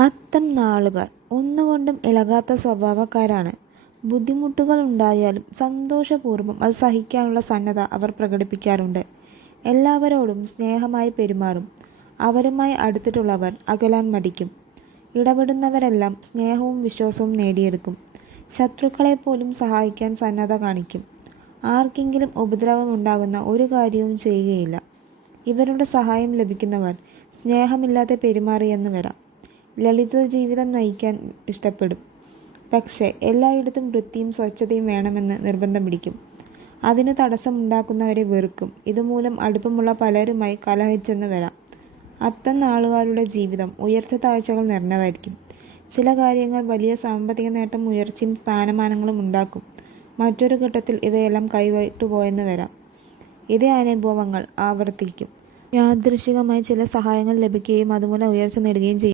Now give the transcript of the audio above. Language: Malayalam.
അത്തം നാളുകാർ ഒന്നുകൊണ്ടും ഇളകാത്ത സ്വഭാവക്കാരാണ്. ബുദ്ധിമുട്ടുകൾ ഉണ്ടായാലും സന്തോഷപൂർവ്വം അത് സഹിക്കാനുള്ള സന്നദ്ധ അവർ പ്രകടിപ്പിക്കാറുണ്ട്. എല്ലാവരോടും സ്നേഹമായി പെരുമാറും. അവരുമായി അടുത്തിട്ടുള്ളവർ അകലാൻ മടിക്കും. ഇടപെടുന്നവരെല്ലാം സ്നേഹവും വിശ്വാസവും നേടിയെടുക്കും. ശത്രുക്കളെപ്പോലും സഹായിക്കാൻ സന്നദ്ധ കാണിക്കും. ആർക്കെങ്കിലും ഉപദ്രവം ഉണ്ടാകുന്ന ഒരു കാര്യവും ചെയ്യുകയില്ല. ഇവരുടെ സഹായം ലഭിക്കുന്നവർ സ്നേഹമില്ലാതെ പെരുമാറിയെന്ന് വരാം. ലളിത ജീവിതം നയിക്കാൻ ഇഷ്ടപ്പെടും. പക്ഷേ എല്ലായിടത്തും വൃത്തിയും സ്വച്ഛതയും വേണമെന്ന് നിർബന്ധം പിടിക്കും. അതിന് തടസ്സമുണ്ടാക്കുന്നവരെ വെറുക്കും. ഇതുമൂലം അടുപ്പമുള്ള പലരുമായി കലഹിച്ചെന്ന് വരാം. അത്തം നാളുകാരുടെ ജീവിതം ഉയർച്ച താഴ്ചകൾ നിറഞ്ഞതായിരിക്കും. ചില കാര്യങ്ങൾ വലിയ സാമ്പത്തിക നേട്ടം, ഉയർച്ചയും സ്ഥാനമാനങ്ങളും ഉണ്ടാക്കും. മറ്റൊരു ഘട്ടത്തിൽ ഇവയെല്ലാം കൈവിട്ടുപോയെന്ന് വരാം. ഇതേ അനുഭവങ്ങൾ ആവർത്തിക്കും. യാദൃച്ഛികമായി ചില സഹായങ്ങൾ ലഭിക്കുകയും അതുമൂലം ഉയർച്ച നേടുകയും ചെയ്യും.